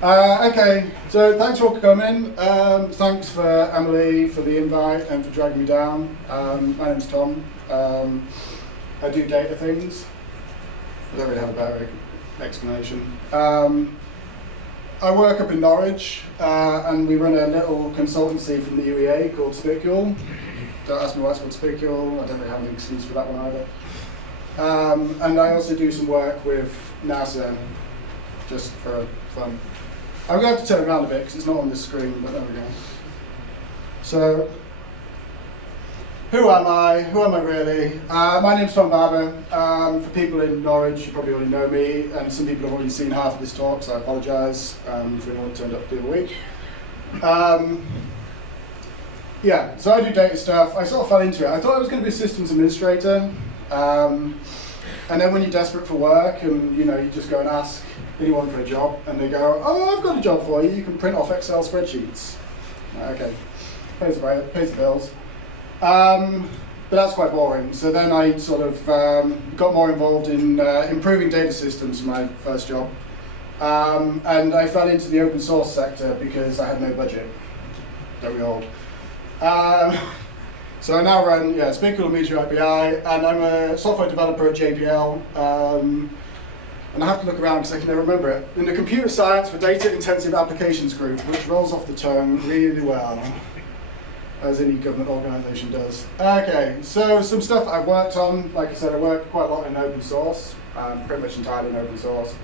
Okay, so thanks for coming. Thanks for Emily for the invite and for dragging me down. My name's Tom. I do data things. I don't really have a better explanation. I work up in Norwich, and we run a little consultancy from the UEA called Spicule. Don't ask me why it's called Spicule. I don't really have an excuse for that one either. And I also do some work with NASA, just for fun. I'm going to have to turn around a bit because it's not on this screen, but there we go. So, who am I? Who am I really? My name's Tom Barber. For people in Norwich, you probably already know me, and some people have already seen half of this talk, so I apologise for anyone who turned up the other week. Yeah, so I do data stuff. I sort of fell into it. I thought I was going to be a systems administrator, and then when you're desperate for work and you just go and ask anyone for a job, and they go, "Oh, I've got a job for you. You can print off Excel spreadsheets." Okay, pays the bills. But that's quite boring. So then I sort of got more involved in improving data systems for my first job, and I fell into the open source sector because I had no budget. Don't we all? So I now run Spicule Media API, and I'm a software developer at JPL. And I have to look around because I can never remember it. In the Computer Science for Data Intensive Applications Group, which rolls off the tongue really well, as any government organisation does. Okay, so some stuff I've worked on. Like I said, I work quite a lot in open source, pretty much entirely in open source.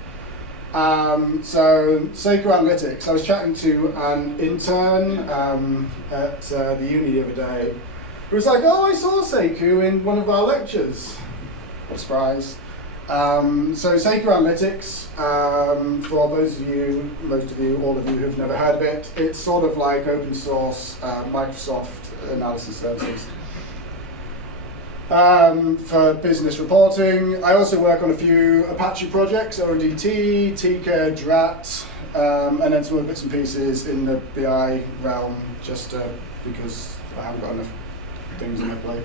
So psychoanalytics, I was chatting to an intern at the uni the other day. It was like, "Oh, I saw Sekou in one of our lectures." What a surprise. So psychoanalytics, for those of you, most of you, all of you who've never heard of it, it's sort of like open source Microsoft analysis services. For business reporting, I also work on a few Apache projects, ODT, Tika, Drat, and then some other bits and pieces in the BI realm, just because I haven't got enough things on my plate.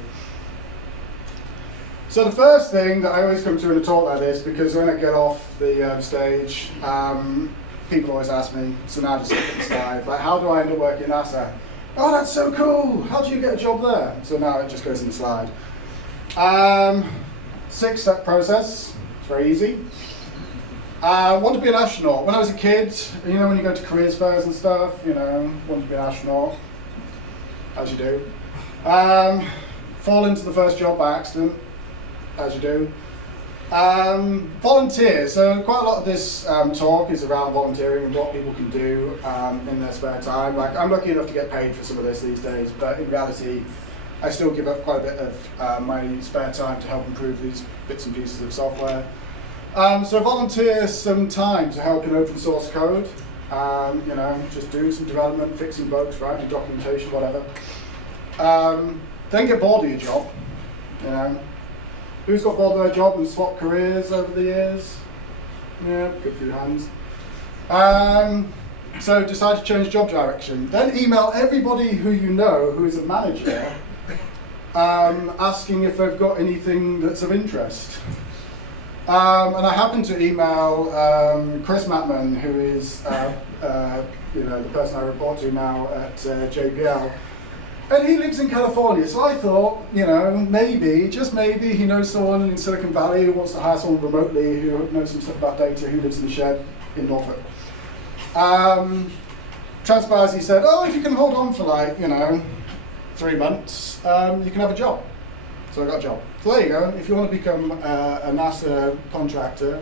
So the first thing that I always come to in a talk like this, because when I get off the stage, people always ask me, so now I just look at the slide, like, how do I end up working at NASA? "Oh, that's so cool! How do you get a job there?" So now it just goes in the slide. 6-step process, it's very easy. Want to be an astronaut. When I was a kid, when you go to careers fairs and stuff, want to be an astronaut, as you do. Fall into the first job by accident, as you do. Volunteer. So quite a lot of this talk is around volunteering and what people can do in their spare time. Like, I'm lucky enough to get paid for some of this these days, but in reality, I still give up quite a bit of my spare time to help improve these bits and pieces of software. So volunteer some time to help in open source code. Just doing some development, fixing bugs, writing documentation, whatever. Then get bored of your job. Who's got bored of their job and swapped careers over the years? Yeah, good few hands. So decide to change job direction. Then email everybody who you know who is a manager, asking if they've got anything that's of interest. And I happened to email Chris Matman, who is the person I report to now at JPL. And he lives in California, so I thought, maybe, just maybe, he knows someone in Silicon Valley who wants to hire someone remotely who knows some stuff about data, who lives in the shed in Norfolk. Transpires, he said, "Oh, if you can hold on for 3 months, you can have a job." So I got a job. So there you go. If you want to become a NASA contractor,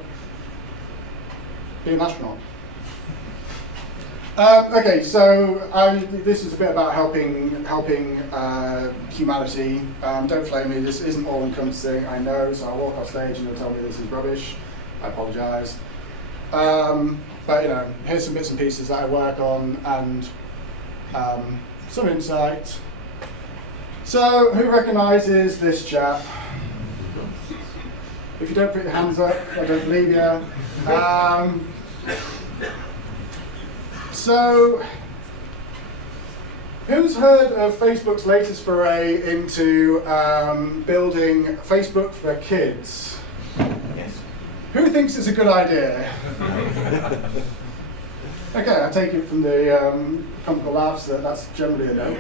be an astronaut. Okay, so this is a bit about helping humanity. Don't flame me, this isn't all-encompassing, I know, so I'll walk off stage and they'll tell me this is rubbish. I apologise. But here's some bits and pieces that I work on and some insight. So, who recognises this chap? If you don't put your hands up, I don't believe you. So, who's heard of Facebook's latest foray into building Facebook for kids? Yes. Who thinks it's a good idea? Okay, I take it from the comical laughs that that's generally a no.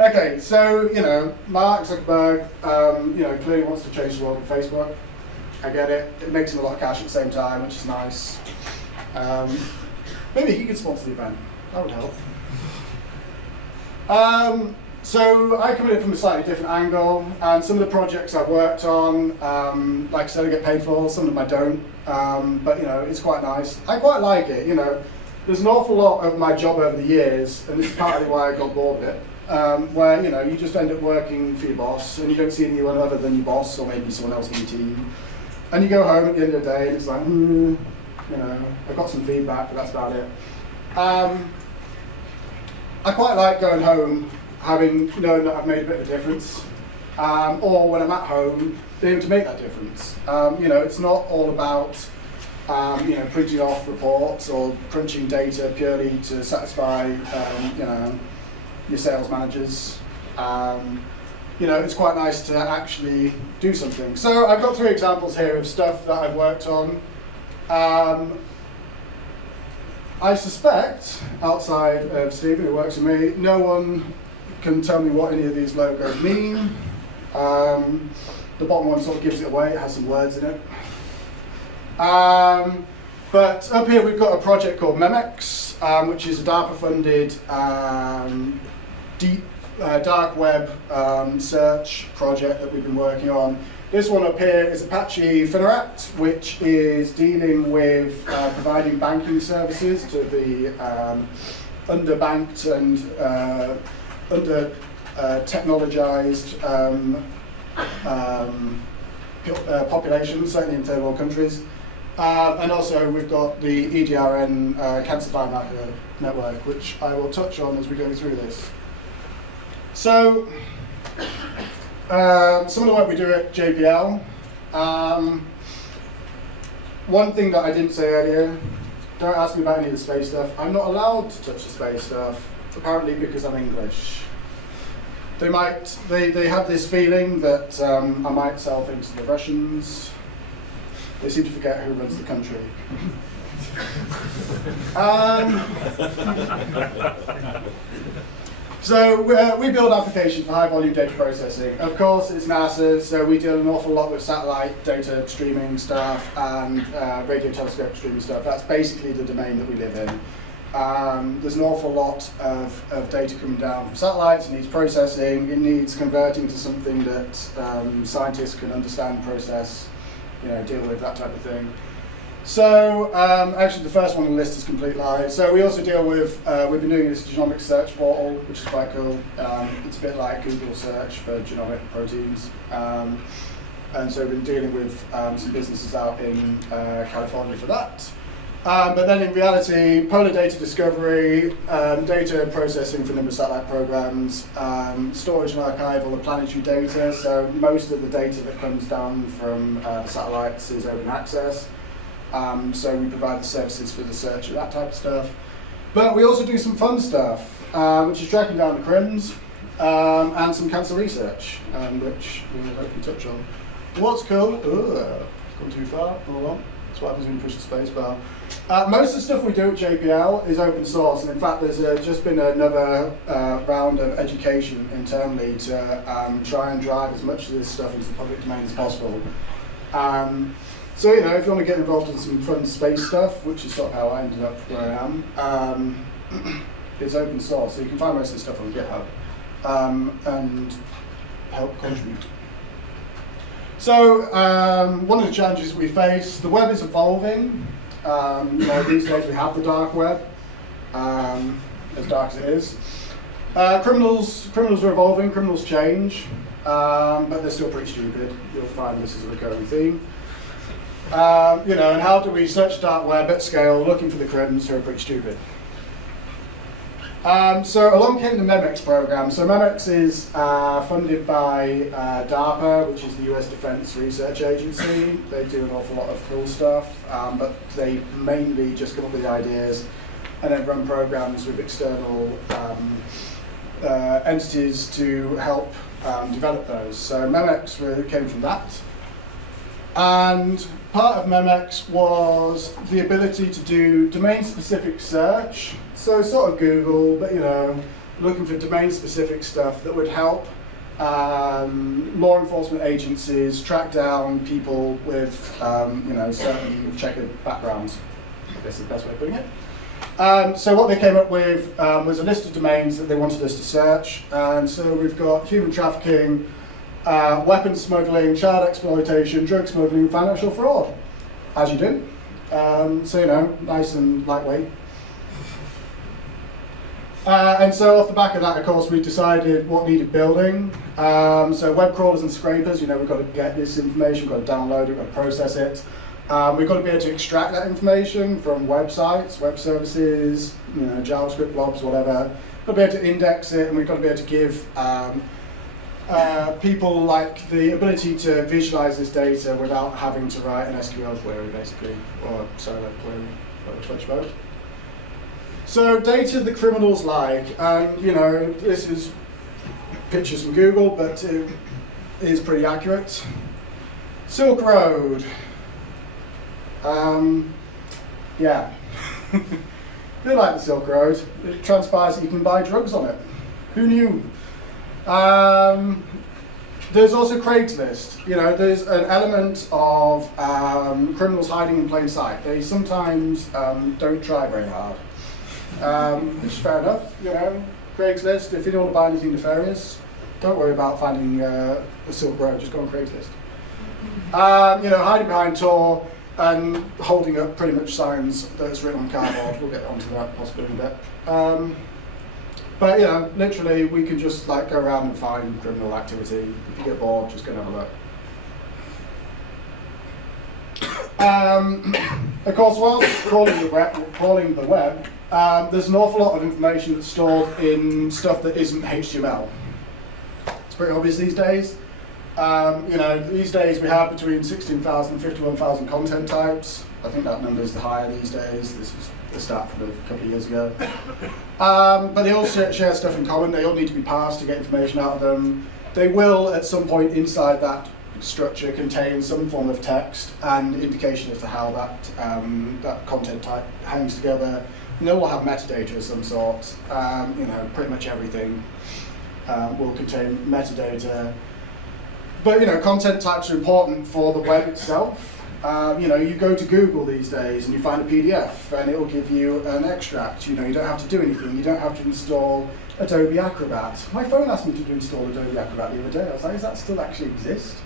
Okay, so, Mark Zuckerberg, clearly wants to change the world with Facebook. I get it. It makes him a lot of cash at the same time, which is nice. Maybe he could sponsor the event. That would help. So I come at it from a slightly different angle, and some of the projects I've worked on, like I said, I get paid for, some of them I don't, but it's quite nice. I quite like it, There's an awful lot of my job over the years, and this is partly why I got bored of it, where you just end up working for your boss, and you don't see anyone other than your boss, or maybe someone else in your team. And you go home at the end of the day, and it's like, I've got some feedback, but that's about it. I quite like going home, having known that I've made a bit of a difference, or when I'm at home, being able to make that difference. It's not all about printing off reports or crunching data purely to satisfy your sales managers. It's quite nice to actually do something. So I've got 3 examples here of stuff that I've worked on. I suspect, outside of Stephen, who works with me, no one can tell me what any of these logos mean. The bottom one sort of gives it away, it has some words in it. But up here we've got a project called Memex, which is a DARPA-funded deep dark web search project that we've been working on. This one up here is Apache Fineract, which is dealing with providing banking services to the underbanked and under-technologized populations, certainly in third world countries. And also we've got the EDRN cancer biomarker network, which I will touch on as we go through this. So, some of the work we do at JPL. One thing that I didn't say earlier, don't ask me about any of the space stuff. I'm not allowed to touch the space stuff, apparently because I'm English. They have this feeling that I might sell things to the Russians. They seem to forget who runs the country. So we build applications for high-volume data processing. Of course, it's NASA, so we deal an awful lot with satellite data streaming stuff and radio telescope streaming stuff. That's basically the domain that we live in. There's an awful lot of data coming down from satellites. It needs processing. It needs converting to something that scientists can understand, process, deal with, that type of thing. So, actually the first one on the list is complete lies. So we also deal with, we've been doing this genomics search portal, which is quite cool. It's a bit like Google search for genomic proteins. And so we've been dealing with some businesses out in California for that. But then in reality, polar data discovery, data processing for a number of satellite programs, storage and archival of planetary data. So most of the data that comes down from the satellites is open access. So we provide the services for the search of that type of stuff. But we also do some fun stuff, which is tracking down the crims, and some cancer research, which we'll hopefully touch on. What's cool, gone too far, hold on. That's what happens when you push the space bar. Most of the stuff we do at JPL is open source, and in fact there's just been another round of education internally to try and drive as much of this stuff into the public domain as possible. So, if you want to get involved in some fun space stuff, which is sort of how I ended up where I am, it's open source, so you can find most of the stuff on GitHub and help contribute. So, one of the challenges we face, the web is evolving. These days we have the dark web, as dark as it is. Criminals are evolving, criminals change, but they're still pretty stupid. You'll find this is a recurring theme. And how do we search dark web at scale looking for the criminals who are pretty stupid? So along came the Memex program. So Memex is funded by DARPA, which is the US Defense Research Agency. They do an awful lot of cool stuff, but they mainly just come up with the ideas and then run programs with external entities to help develop those. So Memex came from that. And part of Memex was the ability to do domain-specific search. So sort of Google, but looking for domain-specific stuff that would help law enforcement agencies track down people with certain checkered backgrounds. I guess is the best way of putting it. So what they came up with was a list of domains that they wanted us to search. And so we've got human trafficking, weapons smuggling, child exploitation, drug smuggling, financial fraud, as you do. So nice and lightweight. And so off the back of that, of course, we decided what needed building. So web crawlers and scrapers, we've got to get this information, we've got to download it, we've got to process it. We've got to be able to extract that information from websites, web services, JavaScript blobs, whatever. We've got to be able to index it, and we've got to be able to give people the ability to visualize this data without having to write an SQL query, basically, or Solo query, or a Twitch vote. So data that criminals like, and this is pictures from Google, but it is pretty accurate. Silk Road. Yeah. They like the Silk Road. It transpires that you can buy drugs on it. Who knew? There's also Craigslist. There's an element of criminals hiding in plain sight. They sometimes don't try very hard. Which is fair enough, Craigslist, if you don't want to buy anything nefarious, don't worry about finding a Silk Road, just go on Craigslist. Hiding behind Tor and holding up pretty much signs that's written on cardboard. We'll get onto that possibility in a bit. But literally we can just go around and find criminal activity. If you get bored, just go and have a look. Of course, while crawling the web, there's an awful lot of information that's stored in stuff that isn't HTML. It's pretty obvious these days. These days we have between 16,000 and 51,000 content types. I think that number is higher these days. This was the stat from a couple of years ago. But they all share stuff in common. They all need to be parsed to get information out of them. They will, at some point inside that structure, contain some form of text and indication as to how that content type hangs together. And they will have metadata of some sort. Pretty much everything will contain metadata. But content types are important for the web itself. You go to Google these days and you find a PDF and it will give you an extract. You don't have to do anything. You don't have to install Adobe Acrobat. My phone asked me to install Adobe Acrobat the other day. I was like, does that still actually exist?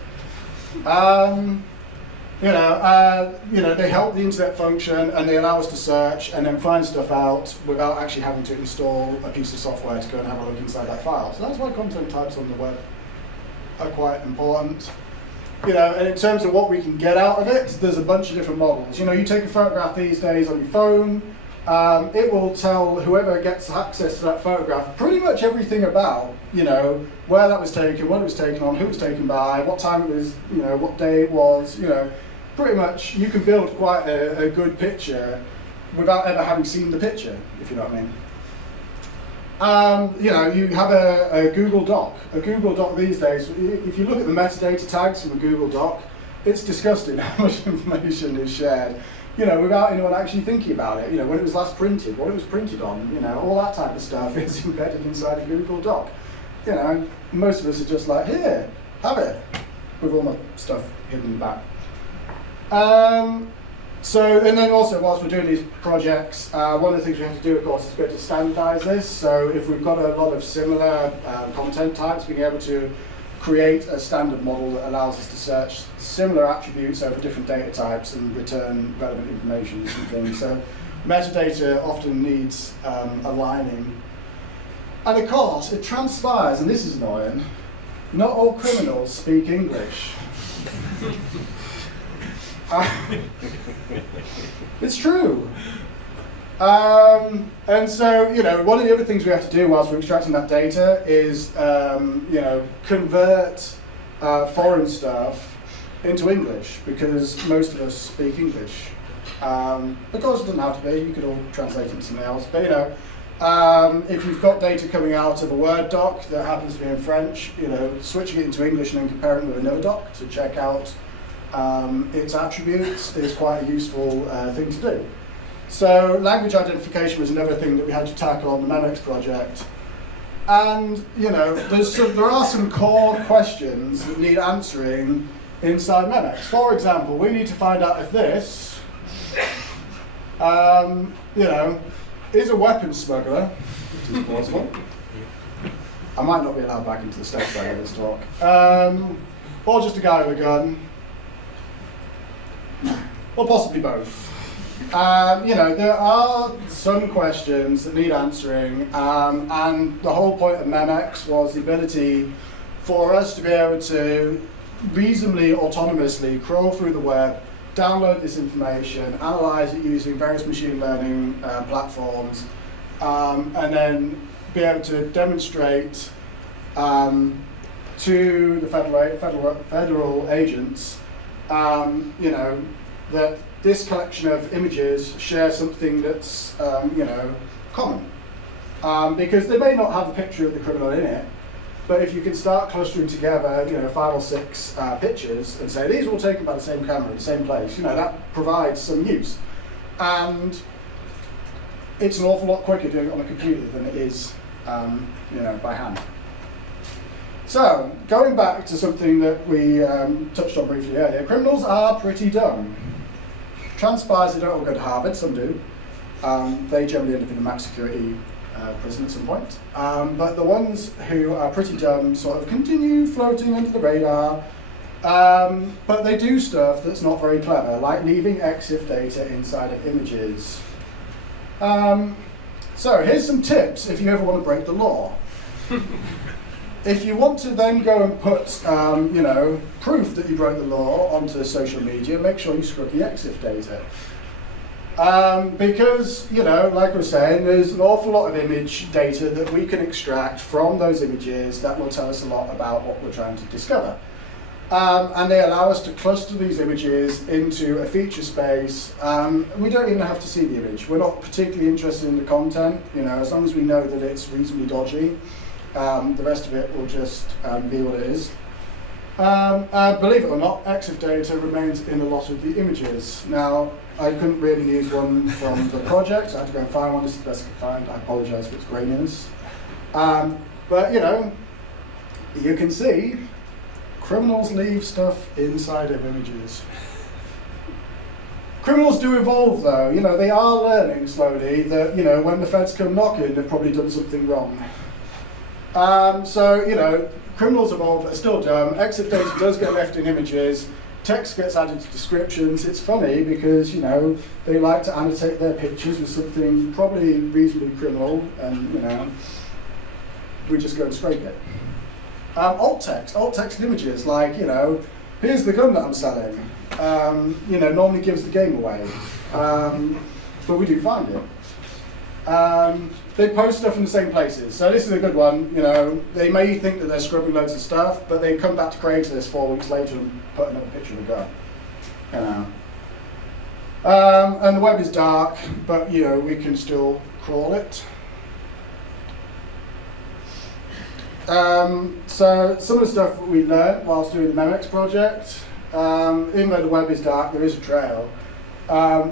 They help the internet function and they allow us to search and then find stuff out without actually having to install a piece of software to go and have a look inside that file. So that's why content types on the web are quite important. And in terms of what we can get out of it, there's a bunch of different models. You take a photograph these days on your phone, it will tell whoever gets access to that photograph pretty much everything about, where that was taken, what it was taken on, who it was taken by, what time it was, what day it was, pretty much you can build quite a good picture without ever having seen the picture, if you know what I mean. You have a Google Doc. A Google Doc these days, if you look at the metadata tags in a Google Doc, it's disgusting how much information is shared, without anyone actually thinking about it. When it was last printed, what it was printed on, all that type of stuff is embedded inside a Google Doc. Most of us are just like, here, have it, with all my stuff hidden in the back. And then also, whilst we're doing these projects, one of the things we have to do, of course, is be able to standardize this. So if we've got a lot of similar content types, being able to create a standard model that allows us to search similar attributes over different data types and return relevant information and things. So metadata often needs aligning. And of course, it transpires, and this is annoying, not all criminals speak English. It's true. And so, one of the other things we have to do whilst we're extracting that data is, convert foreign stuff into English, because most of us speak English. Of course, it doesn't have to be. You could all translate it into something else. But, if you've got data coming out of a Word doc that happens to be in French, switching it into English and then comparing it with another doc to check out its attributes is quite a useful thing to do. So language identification was another thing that we had to tackle on the N.A.S.A project. And there are some core questions that need answering inside N.A.S.A. For example, we need to find out if this, is a weapons smuggler, which is plausible. I might not be allowed back into the States by this talk. Or just a guy with a gun. Or possibly both. There are some questions that need answering, and the whole point of N.A.S.A was the ability for us to be able to reasonably autonomously crawl through the web, download this information, analyze it using various machine learning platforms, and then be able to demonstrate to the federal agents, that this collection of images share something that's, common. Because they may not have a picture of the criminal in it, but if you can start clustering together, 5 or 6 pictures and say these were all taken by the same camera in the same place, that provides some use. And it's an awful lot quicker doing it on a computer than it is, by hand. So, going back to something that we touched on briefly earlier, criminals are pretty dumb. Transpires they don't all go to Harvard, some do. They generally end up in a max security prison at some point. But the ones who are pretty dumb sort of continue floating under the radar, but they do stuff that's not very clever, like leaving EXIF data inside of images. So here's some tips if you ever want to break the law. If you want to then go and put, proof that you broke the law onto social media, make sure you scrub the EXIF data. Because, like I was saying, there's an awful lot of image data that we can extract from those images that will tell us a lot about what we're trying to discover. And they allow us to cluster these images into a feature space. We don't even have to see the image. We're not particularly interested in the content, as long as we know that it's reasonably dodgy. The rest of it will just be what it is. Believe it or not, EXIF data remains in a lot of the images. Now, I couldn't really use one from the project, so I had to go and find one. This is the best I could find. I apologise for its graininess. But, you can see criminals leave stuff inside of images. Criminals do evolve, though. They are learning slowly that, when the feds come knocking, they've probably done something wrong. Criminals evolve are still dumb. EXIF data does get left in images. Text gets added to descriptions. It's funny because, they like to annotate their pictures with something probably reasonably criminal, and, we just go and scrape it. Alt text in images, like, here's the gun that I'm selling, normally gives the game away, but we do find it. They post stuff in the same places. So this is a good one. They may think that they're scrubbing loads of stuff, but they come back to Craigslist 4 weeks later and put another picture of a gun. And the web is dark, but we can still crawl it. So some of the stuff that we learned whilst doing the N.A.S.A project, even though the web is dark, there is a trail.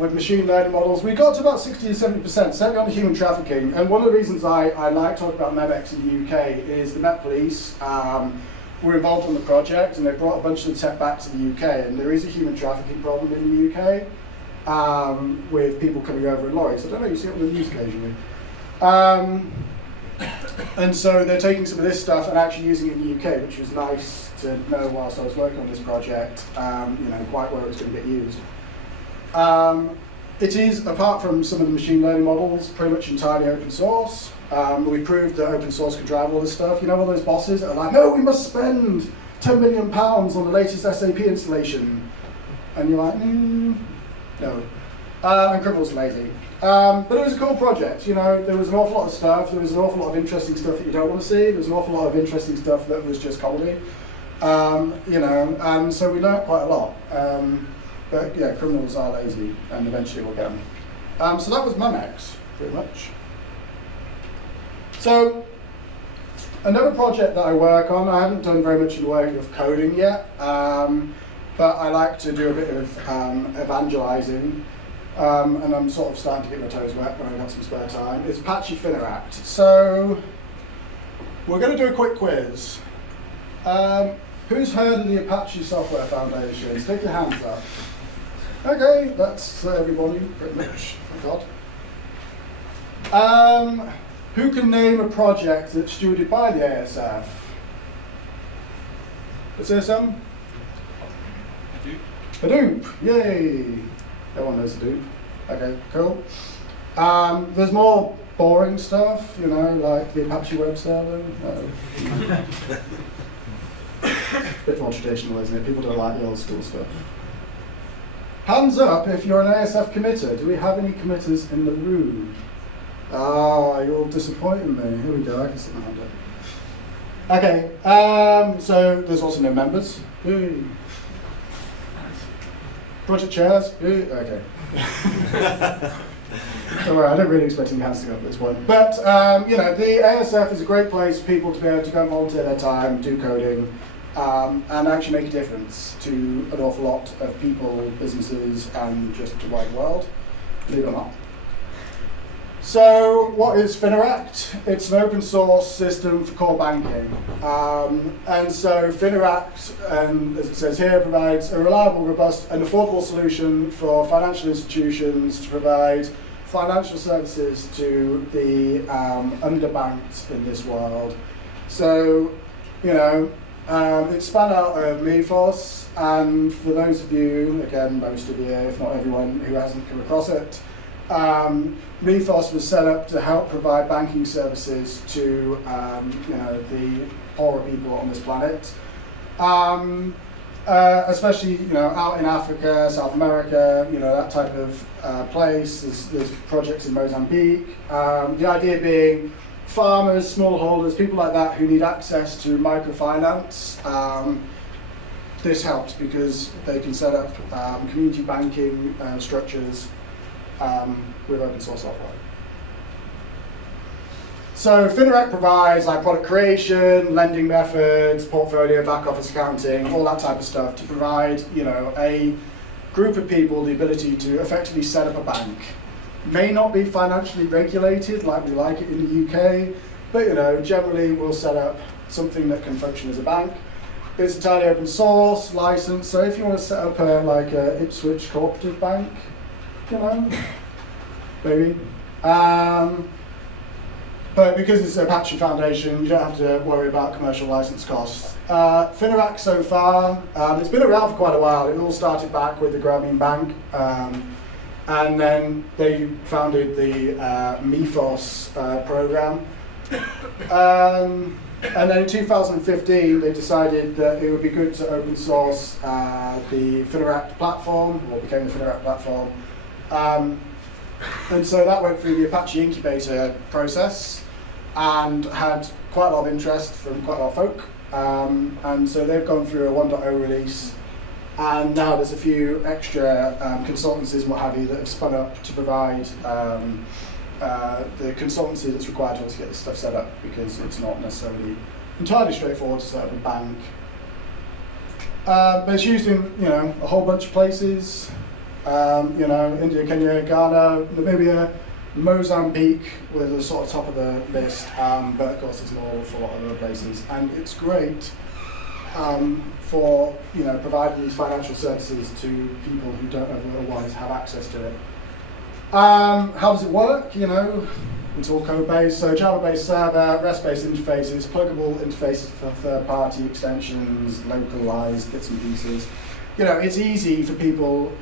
With machine learning models, we got to about 60 to 70%, certainly on the human trafficking. And one of the reasons I like talking about N.A.S.A in the UK is the Met Police were involved in the project, and they brought a bunch of the tech back to the UK. And there is a human trafficking problem in the UK with people coming over in lorries. I don't know, you see it on the news occasionally. And so they're taking some of this stuff and actually using it in the UK, which was nice to know whilst I was working on this project, quite where it was going to get used. It is, apart from some of the machine learning models, pretty much entirely open source. We proved that open source can drive all this stuff. All those bosses that are like, no, we must spend £10 million on the latest SAP installation. And you're like, no. And criminals are lazy. But it was a cool project. There was an awful lot of stuff. There was an awful lot of interesting stuff that you don't want to see. There was an awful lot of interesting stuff that was just comedy. And so we learned quite a lot. But yeah, criminals are lazy, and eventually we'll get them. So that was N.A.S.A, pretty much. So another project that I work on, I haven't done very much in the way of coding yet, but I like to do a bit of evangelizing, and I'm sort of starting to get my toes wet when I've got some spare time. It's Apache Fineract. So we're going to do a quick quiz. Who's heard of the Apache Software Foundation? Stick your hands up. Okay, that's everybody, pretty much, thank God. Who can name a project that's stewarded by the ASF? Is there some? Hadoop, yay! Everyone knows Hadoop. Okay, cool. There's more boring stuff, you know, like the Apache web server. Bit more traditional, isn't it? People don't like the old school stuff. Hands up if you're an ASF committer. Do we have any committers in the room? Ah, you're all disappointing me. Here we go, I can sit my hand up. Okay, so there's also no members. Yay. Project chairs? Yay. Okay. Don't worry, I don't really expect any hands to go up at this point. But, you know, the ASF is a great place for people to be able to go and volunteer their time, do coding, and actually make a difference to an awful lot of people, businesses, and just the wider world, believe it or not. So, what is Fineract? It's an open source system for core banking. And so Fineract, as it says here, provides a reliable, robust, and affordable solution for financial institutions to provide financial services to the underbanked in this world. So, you know, it spun out of Ethos, and for those of you, again, most of you, if not everyone, who hasn't come across it, Ethos was set up to help provide banking services to you know, the poorer people on this planet, especially, you know, out in Africa, South America, you know, that type of place. There's projects in Mozambique. The idea being farmers, smallholders, people like that who need access to microfinance. This helps because they can set up community banking structures with open source software. So Fineract provides like product creation, lending methods, portfolio, back office accounting, all that type of stuff to provide, you know, a group of people the ability to effectively set up a bank. May not be financially regulated like we like it in the UK, but you know, generally we'll set up something that can function as a bank. It's entirely open source, licensed, so if you want to set up a Ipswich cooperative bank, you know, maybe. But because it's an Apache Foundation, you don't have to worry about commercial license costs. Fineract So Far, it's been around for quite a while. It all started back with the Grameen Bank, and then they founded the Ethos program. And then in 2015, they decided that it would be good to open source the Fineract platform, or became the Fineract platform. And so that went through the Apache incubator process and had quite a lot of interest from quite a lot of folk. And so they've gone through a 1.0 release, and now there's a few extra consultancies and what have you that have spun up to provide the consultancy that's required to get this stuff set up, because it's not necessarily entirely straightforward to set up a bank. But it's used in, you know, a whole bunch of places. You know, India, Kenya, Ghana, Namibia, Mozambique were the sort of top of the list, but of course it's an awful lot of other places, and it's great for, you know, providing these financial services to people who don't otherwise have access to it. How does it work? You know, it's all code-based, so Java-based server, REST-based interfaces, pluggable interfaces for third-party extensions, localized bits and pieces. You know, it's easy for people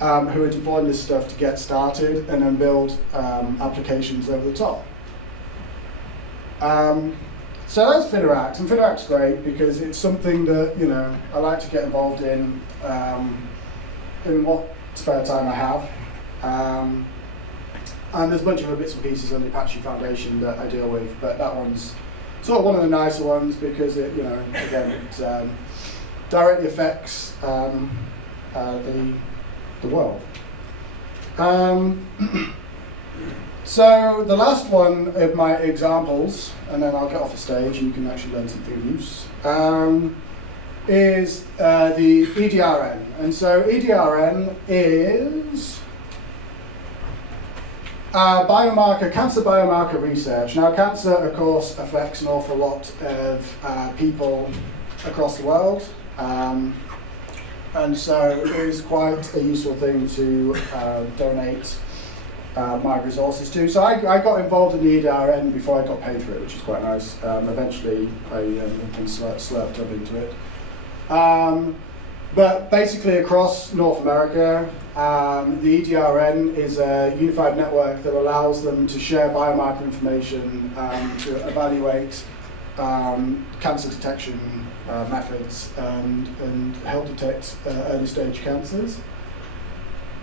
who are deploying this stuff to get started and then build applications over the top. So that's Fineract, and Fineract's great because it's something that, you know, I like to get involved in what spare time I have. And there's a bunch of other bits and pieces on the Apache Foundation that I deal with, but that one's sort of one of the nicer ones because it, you know, again, it directly affects the world. So the last one of my examples, and then I'll get off the stage and you can actually learn something of use, is the EDRN. And so EDRN is cancer biomarker research. Now, cancer, of course, affects an awful lot of people across the world. And so it is quite a useful thing to donate my resources to. So I got involved in the EDRN before I got paid for it, which is quite nice. Eventually, I been slurped up into it. But basically, across North America, the EDRN is a unified network that allows them to share biomarker information to evaluate cancer detection methods and help detect early stage cancers.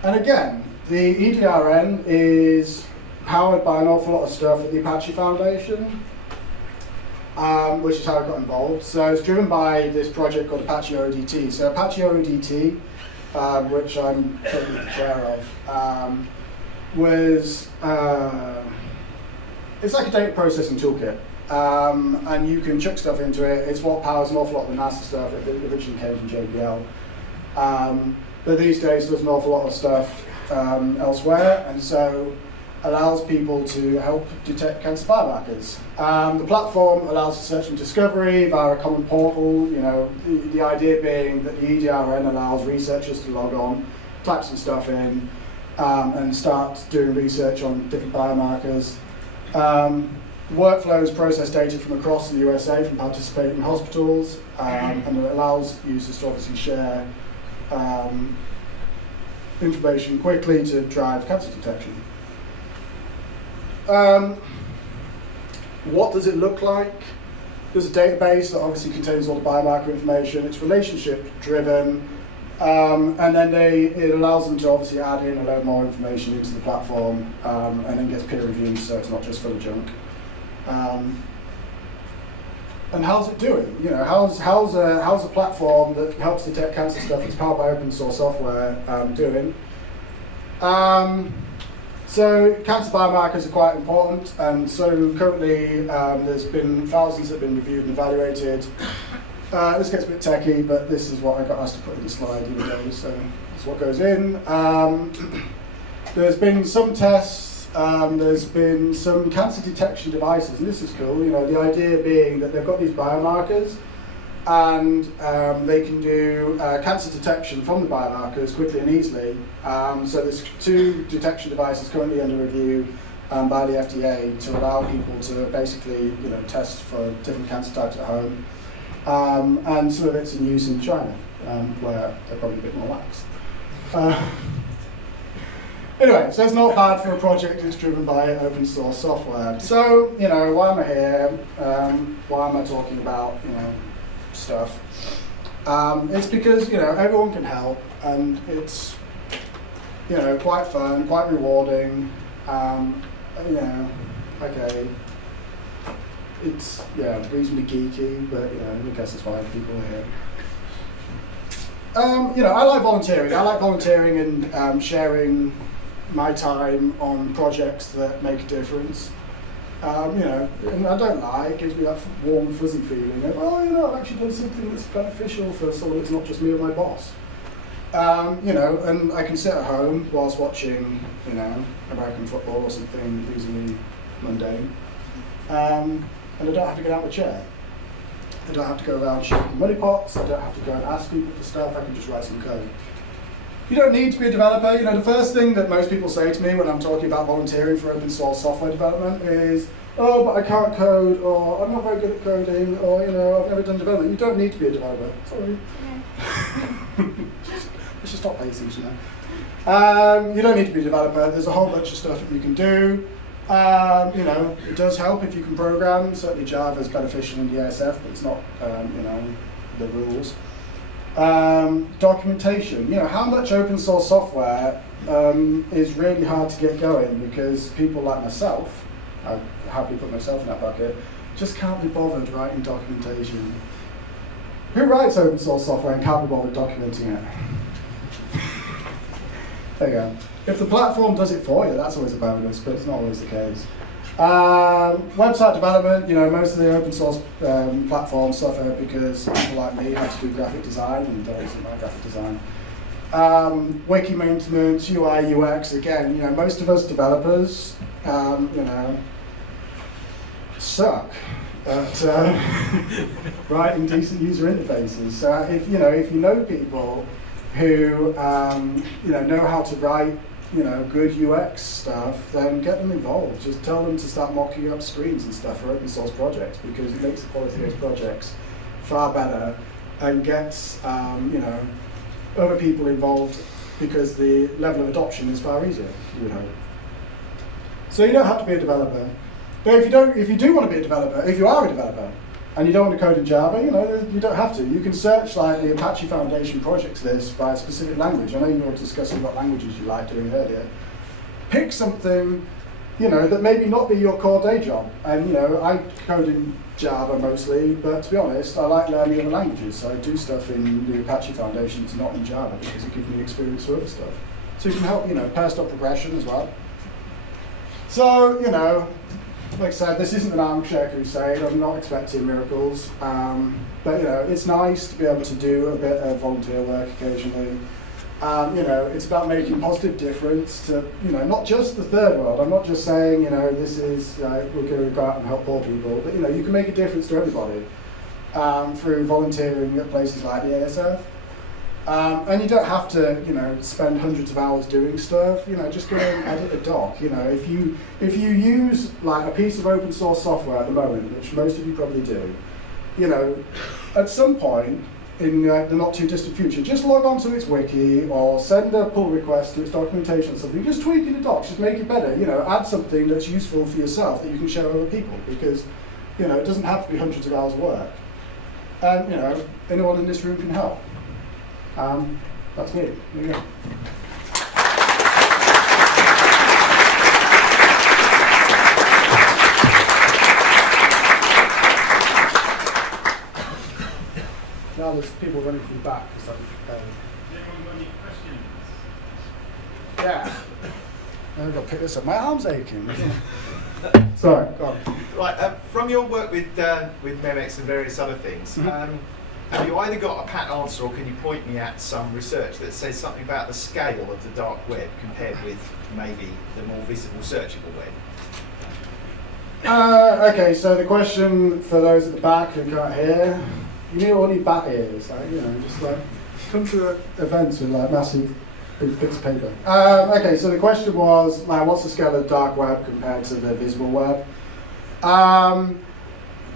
And again, the EDRN is powered by an awful lot of stuff at the Apache Foundation, which is how I got involved. So it's driven by this project called Apache ODT. So Apache ODT, which I'm currently the chair of, was it's like a data processing toolkit. And you can chuck stuff into it. It's what powers an awful lot of the NASA stuff. It originally came from JPL. But these days there's an awful lot of stuff elsewhere, and so allows people to help detect cancer biomarkers. The platform allows search and discovery via a common portal. You know, the idea being that the EDRN allows researchers to log on, type some stuff in, and start doing research on different biomarkers. Workflows process data from across the USA from participating hospitals, and it allows users to obviously share information quickly to drive cancer detection. What does it look like? There's a database that obviously contains all the biomarker information. It's relationship driven, and then it allows them to obviously add in a load more information into the platform, and then gets peer reviewed, so it's not just full of junk. And how's it doing? You know, how's a platform that helps detect cancer stuff that's powered by open source software doing? So cancer biomarkers are quite important, and so currently there's been thousands that have been reviewed and evaluated. This gets a bit techie, but this is what I got asked to put in the slide the other day, so that's what goes in. There's been some tests. There's been some cancer detection devices, and this is cool. You know, the idea being that they've got these biomarkers, and they can do cancer detection from the biomarkers quickly and easily. So there's 2 detection devices currently under review by the FDA to allow people to basically, you know, test for different cancer types at home. And some of it's in use in China, where they're probably a bit more lax. Anyway, so it's not bad for a project that's driven by open source software. So, you know, why am I here? Why am I talking about, you know, stuff? It's because, you know, everyone can help, and it's, you know, quite fun, quite rewarding. You know, okay, it's, yeah, reasonably geeky, but, you know, I guess that's why people are here. You know, I like volunteering. I like volunteering and sharing my time on projects that make a difference. You know, and I don't lie, it gives me that warm, fuzzy feeling of, oh, you know, I've actually done something that's beneficial for someone that's not just me or my boss. You know, and I can sit at home whilst watching, you know, American football or something reasonably mundane. And I don't have to get out of the chair. I don't have to go around shaking money pots, I don't have to go and ask people for stuff, I can just write some code. You don't need to be a developer. You know, the first thing that most people say to me when I'm talking about volunteering for open source software development is, oh, but I can't code, or I'm not very good at coding, or, you know, I've never done development. You don't need to be a developer. Sorry. Let's just stop basics, you know. You don't need to be a developer. There's a whole bunch of stuff that you can do. You know, it does help if you can program. Certainly Java is beneficial in the ASF, but it's not, you know, the rules. Documentation. You know, how much open source software is really hard to get going because people like myself, I happily put myself in that bucket, just can't be bothered writing documentation. Who writes open source software and can't be bothered documenting it? There you go. If the platform does it for you, that's always a bonus, but it's not always the case. Website development, most of the open source platforms suffer because people like me have to do graphic design and don't like graphic design. Wiki maintenance, UI, UX, again, most of us developers, suck at writing decent user interfaces. So if you know people who know how to write good UX stuff, then get them involved. Just tell them to start mocking up screens and stuff for open source projects, because it makes the quality of those projects far better and gets other people involved, because the level of adoption is far easier, you would hope. So you don't have to be a developer. But if you do want to be a developer, if you are a developer, and you don't want to code in Java, you don't have to. You can search like the Apache Foundation projects list by a specific language. I know you were discussing what languages you like doing earlier. Pick something, that maybe not be your core day job. And I code in Java mostly, but to be honest, I like learning other languages. So I do stuff in the Apache Foundation that's not in Java, because it gives me experience with other stuff. So you can help, pair-stop progression as well. So, like I said, this isn't an armchair crusade. I'm not expecting miracles, but it's nice to be able to do a bit of volunteer work occasionally. It's about making positive difference to, not just the third world. I'm not just saying, this is we're going to go out and help poor people, but you can make a difference to everybody through volunteering at places like the N.A.S.A. And you don't have to, spend hundreds of hours doing stuff. Just go and edit a doc. If you use like a piece of open source software at the moment, which most of you probably do, at some point in the not too distant future, just log on to its wiki or send a pull request to its documentation or something. Just tweak the docs, just make it better. Add something that's useful for yourself that you can share with other people, because it doesn't have to be hundreds of hours of work. And anyone in this room can help. That's me. There you go. Now there's people running from the back. Does anyone got any questions? Yeah. I've got to pick this up. My arm's aching. Sorry, go on. Right, from your work with N.A.S.A and various other things, have you either got a pat answer, or can you point me at some research that says something about the scale of the dark web compared with maybe the more visible searchable web? Okay, so the question for those at the back who can't hear, you all need bat ears, just like come to events with like massive bits of paper. Okay, so the question was, what's the scale of the dark web compared to the visible web?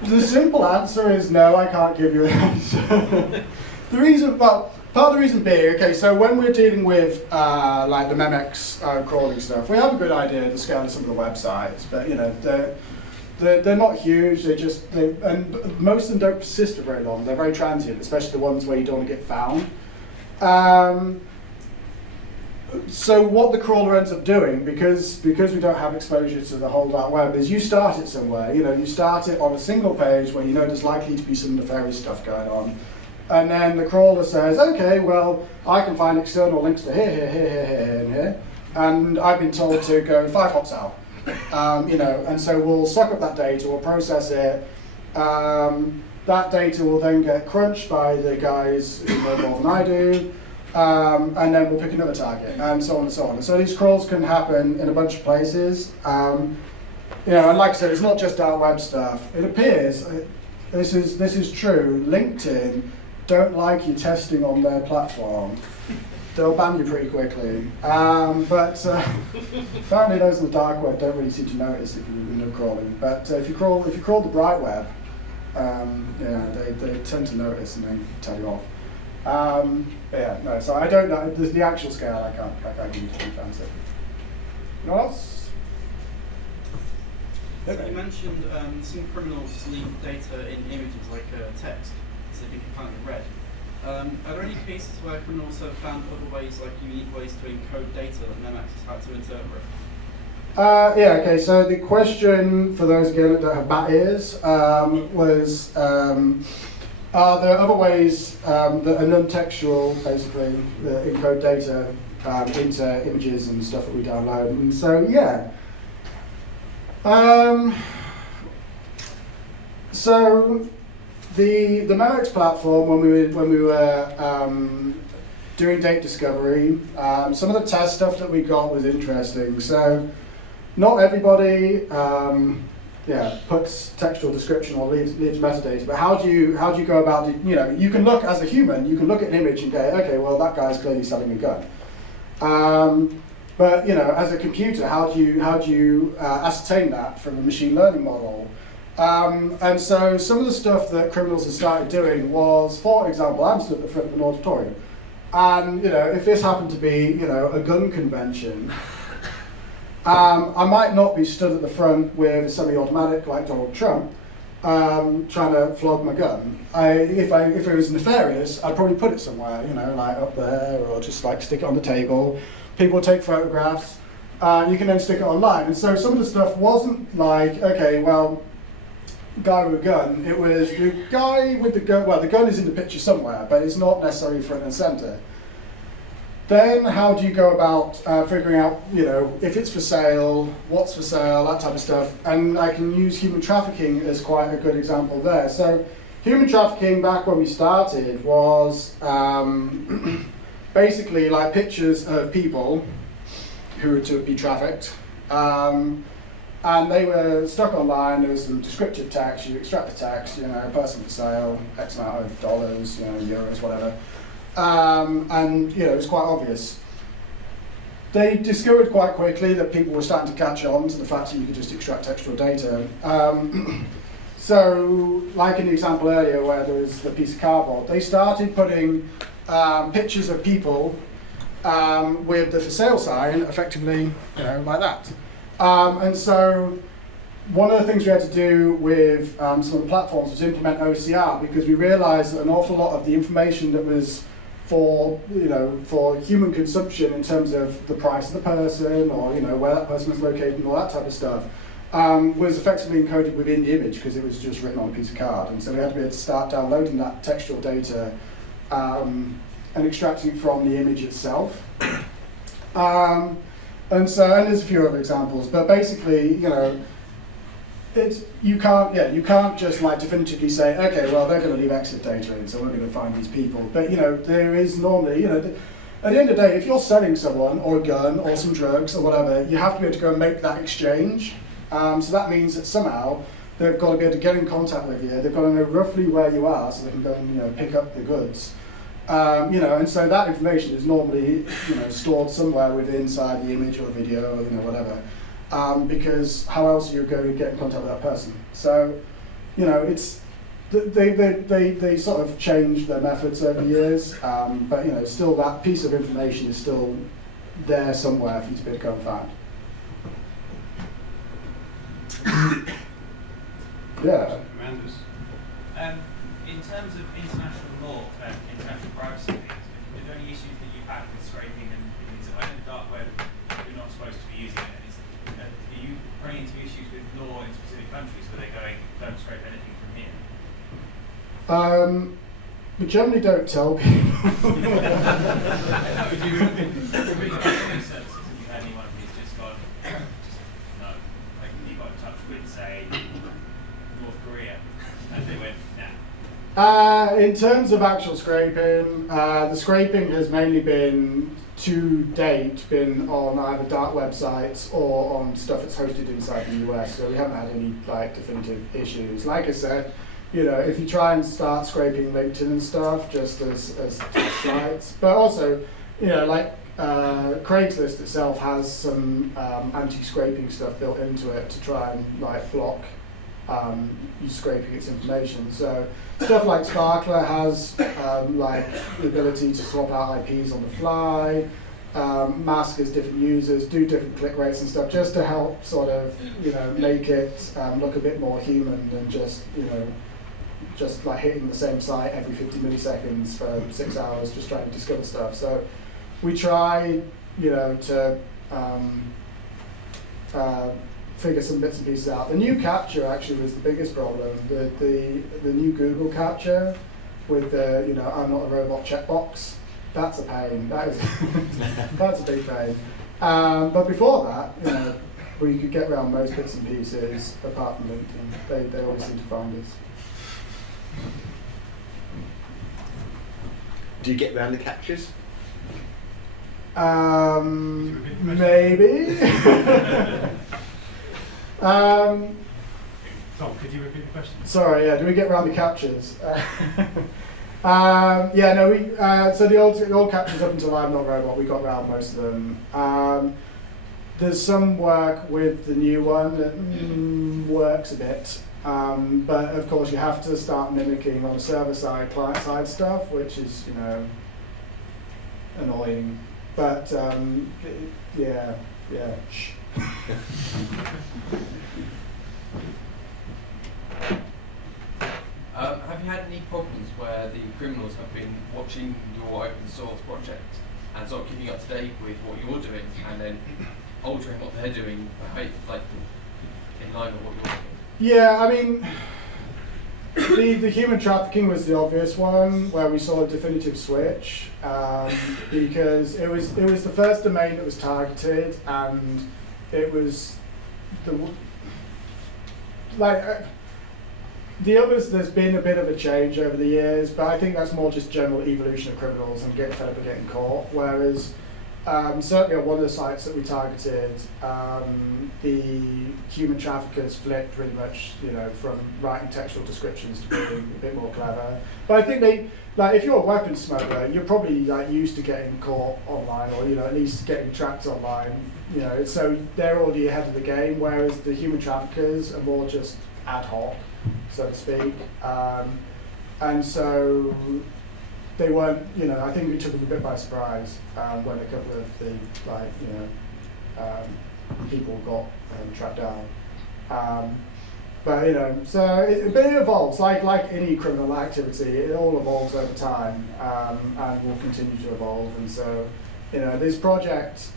The simple answer is no, I can't give you an answer. Part of the reason being, okay, so when we're dealing with like the memex crawling stuff, we have a good idea of the scale of some of the websites, but they're not huge. And most of them don't persist for very long. They're very transient, especially the ones where you don't want to get found. So what the crawler ends up doing, because we don't have exposure to the whole dark web, is you start it somewhere. You start it on a single page where there's likely to be some nefarious stuff going on. And then the crawler says, okay, well, I can find external links to here, and here. And I've been told to go 5 hops out. And so we'll suck up that data, we'll process it. That data will then get crunched by the guys who know more than I do. And then we'll pick another target, and so on and so on. And so these crawls can happen in a bunch of places. And like I said, it's not just dark web stuff. It appears, this is true, LinkedIn don't like you testing on their platform. They'll ban you pretty quickly. But apparently those in the dark web don't really seem to notice if you're crawling. But if you crawl the bright web, they tend to notice and then tell you off. So I don't know the actual scale. I can't give you the answer. Anyone else? So you mentioned some criminals leave data in images like text, so they can find it red. Are there any cases where criminals have found other ways, like unique ways to encode data that N.A.S.A has had to interpret? Okay, so the question, for those again that don't have bat ears, was are there other ways that are non-textual, basically, that encode data into images and stuff that we download? And so, yeah. So the Memex platform, when we were doing data discovery, some of the test stuff that we got was interesting. So not everybody puts textual description or leaves metadata, but how do you go about it? You know, you can look as a human, you can look at an image and go, okay, well that guy's clearly selling a gun. But you know, as a computer, how do you ascertain that from a machine learning model? And so some of the stuff that criminals have started doing was, for example, I'm stood at the front of an auditorium, and you know, if this happened to be, you know, a gun convention, I might not be stood at the front with a semi-automatic like Donald Trump, trying to flog my gun. If it was nefarious, I'd probably put it somewhere, you know, like up there, or just like stick it on the table. People take photographs. You can then stick it online. And so some of the stuff wasn't like, okay, well, guy with a gun. It was the guy with the gun. Well, the gun is in the picture somewhere, but it's not necessarily front and center. Then how do you go about figuring out, you know, if it's for sale, what's for sale, that type of stuff. And I can use human trafficking as quite a good example there. So human trafficking back when we started was basically like pictures of people who were to be trafficked. And they were stuck online. There was some descriptive text. You extract the text, you know, person for sale, X amount of dollars, you know, euros, whatever. And you know, it was quite obvious. They discovered quite quickly that people were starting to catch on to the fact that you could just extract textual data. So, like in the example earlier where there was the piece of cardboard, they started putting pictures of people with the for sale sign, effectively, you know, like that. And so one of the things we had to do with some of the platforms was implement OCR, because we realized that an awful lot of the information that was for human consumption in terms of the price of the person, or you know, where that person was located and all that type of stuff, was effectively encoded within the image because it was just written on a piece of card. And so we had to be able to start downloading that textual data and extracting it from the image itself. And there's a few other examples, but basically, you know, you can't just like definitively say, okay, well they're going to leave exit data in, so we're going to find these people. But you know, there is normally, you know, at the end of the day, if you're selling someone or a gun or some drugs or whatever, you have to be able to go and make that exchange. So that means that somehow they've got to be able to get in contact with you. They've got to know roughly where you are, so they can go and, you know, pick up the goods. You know, and so that information is normally, you know, stored somewhere within inside the image or the video, or, you know, whatever. Because how else are you going to get in contact with that person? So, you know, it's they sort of changed their methods over the years, but you know, still that piece of information is still there somewhere for you to be able to go and find. Yeah. Tremendous. In terms of international law, international privacy things, are there any issues that you've had with scraping and things? I know the dark web, you're not supposed to be using it. Are you running into issues with law in specific countries where they're going, don't scrape anything from here? We generally don't tell people. Have you done any services? Have you had anyone who's just gone, no, like you got in touch with, say, North Korea, and they went, nah? In terms of actual scraping, the scraping has mainly been, to date, been on either dark websites or on stuff that's hosted inside the US, so we haven't had any like definitive issues. Like I said, you know, if you try and start scraping LinkedIn and stuff just as test sites, but also, you know, like Craigslist itself has some anti-scraping stuff built into it to try and like block you scraping its information. So stuff like Sparkler has like the ability to swap out IPs on the fly. Mask has different users, do different click rates and stuff, just to help sort of, you know, make it look a bit more human than just, you know, just like hitting the same site every 50 milliseconds for 6 hours just trying to discover stuff. So we try, you know, to figure some bits and pieces out. The new capture actually was the biggest problem. The new Google capture with the, you know, I'm not a robot checkbox. That's a pain. That is that's a big pain. But before that, you know, we could get around most bits and pieces apart from LinkedIn. They always seem to find us. Do you get around the captures? Maybe. Tom, could you repeat the question? Sorry, yeah, do we get around the captures? Yeah, no, so the old captures up until I'm Not Robot, we got around most of them. There's some work with the new one that works a bit, but of course you have to start mimicking on the server side, client side stuff, which is, you know, annoying. But yeah. Shh. Have you had any problems where the criminals have been watching your open source project and sort of keeping up to date with what you're doing and then altering what they're doing, like in line with what you're doing? Yeah, I mean, the human trafficking was the obvious one where we saw a definitive switch because it was the first domain that was targeted, and it was the others, there's been a bit of a change over the years, but I think that's more just general evolution of criminals and getting fed up and getting caught. Whereas certainly on one of the sites that we targeted, the human traffickers flipped pretty much, you know, from writing textual descriptions to being a bit more clever. But I think they, like, if you're a weapons smuggler, you're probably like used to getting caught online, or, you know, at least getting tracked online. You know, so they're already ahead of the game. Whereas the human traffickers are more just ad hoc, so to speak. And so they weren't, you know, I think it took them a bit by surprise when a couple of the, like, you know, people got tracked down. But, you know, so it evolves, like any criminal activity, it all evolves over time and will continue to evolve. And so, you know, this project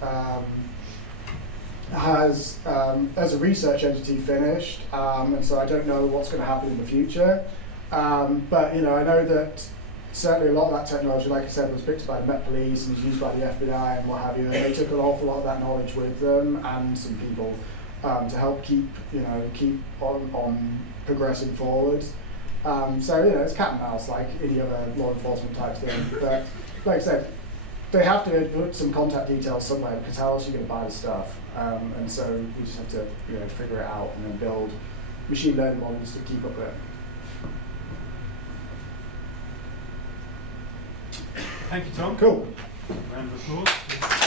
has, as a research entity, finished, and so I don't know what's going to happen in the future. But, you know, I know that certainly a lot of that technology, like I said, was picked up by the Met Police and was used by the FBI and what have you, and they took an awful lot of that knowledge with them and some people to help keep on progressing forward. So, you know, it's cat and mouse like any other law enforcement type thing. But like I said, they have to put some contact details somewhere, because how else are you going to buy the stuff? And so we just have to, you know, figure it out and then build machine learning models to keep up with it. Thank you, Tom. Cool. Round of applause.